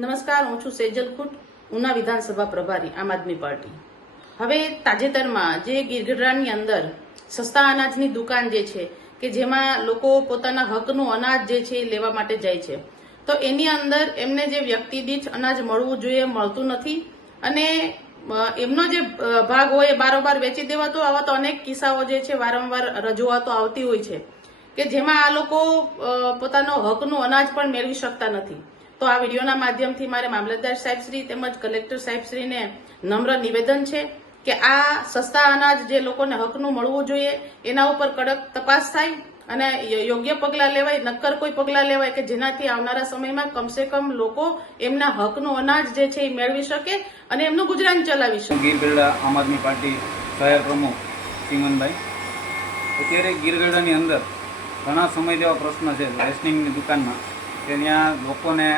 નમસ્કાર, હું છું સેજલ ખુટ, ઉના વિધાનસભા પ્રભારી આમ આદમી પાર્ટી। હવે તાજેતરમાં જે ગીરગઢડાની અંદર સસ્તા અનાજની દુકાન જે છે કે જેમાં લોકો પોતાના હકનું અનાજ જે છે એ લેવા માટે જાય છે, તો એની અંદર એમને જે વ્યક્તિ દીઠ અનાજ મળવું જોઈએ મળતું નથી અને એમનો જે ભાગ હોય બારોબાર વેચી દેવાતો। આવા તો અનેક કિસ્સાઓ જે છે વારંવાર રજૂઆતો આવતી હોય છે કે જેમાં આ લોકો પોતાનો હકનું અનાજ પણ મેળવી શકતા નથી। તો આ વિડીયોના માધ્યમથી મારે મામલતદાર સાહેબશ્રી તેમજ કલેક્ટર સાહેબશ્રીને નમ્ર નિવેદન છે કે આ સસ્તા અનાજ જે લોકોને હકનું મળવું જોઈએ એના ઉપર કડક તપાસ થાય અને યોગ્ય પગલાં લેવાય, નક્કર કોઈ પગલાં લેવાય કે જેનાથી આવનારા સમયમાં કમસે કમ લોકો એમના હકનું અનાજ જે છે એ મેળવી શકે અને એમનું ગુજરાન ચલાવી શકે। ગીરગઢડા આમ આદમી પાર્ટી શહેર પ્રમુખ ચીમનભાઈ, અત્યારે ગીરગઢડાની અંદર ઘણા સમય જેવા પ્રશ્ન છે રેશનિંગની દુકાનમાં કે ત્યાં લોકોને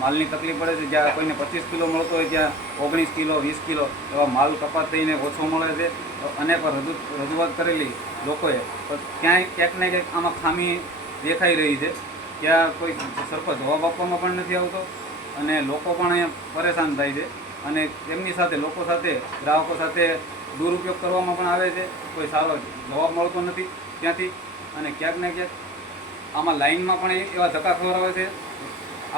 માલની તકલીફ પડે છે। જ્યાં કોઈને 25 કિલો મળતો હોય ત્યાં 19 કિલો 20 કિલો એવા માલ કપાત થઈને ઓછો મળે છે। અનેક રજૂઆત કરેલી લોકોએ ક્યાંક ને ક્યાંક આમાં ખામી દેખાઈ રહી છે। ત્યાં કોઈ સરખો જવાબ આપવામાં પણ નથી આવતો અને લોકો પણ અહીંયા પરેશાન થાય છે અને તેમની સાથે લોકો સાથે ગ્રાહકો સાથે દુરુપયોગ કરવામાં પણ આવે છે। કોઈ સારો જવાબ મળતો નથી ત્યાંથી અને ક્યાંક ને ક્યાંક આમાં લાઇનમાં પણ એવા ધક્કા ખવડાવે છે।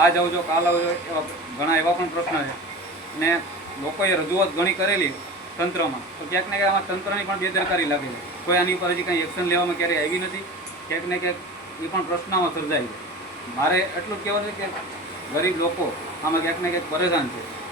આજ આવજો કાલ આવજો એવા ઘણા એવા પણ પ્રશ્ન છે ને લોકોએ રજૂઆત ઘણી કરેલી તંત્રમાં, તો ક્યાંક ને ક્યાંક આમાં તંત્રની પણ બેદરકારી લાગે છે। કોઈ આની ઉપર હજી કંઈ એક્શન લેવામાં ક્યારેય આવી નથી। ક્યાંક ને ક્યાંક એ પણ પ્રશ્નમાં સર્જાય છે। મારે એટલું કહેવું છે કે ગરીબ લોકો આમાં ક્યાંક ને ક્યાંક પરેશાન છે।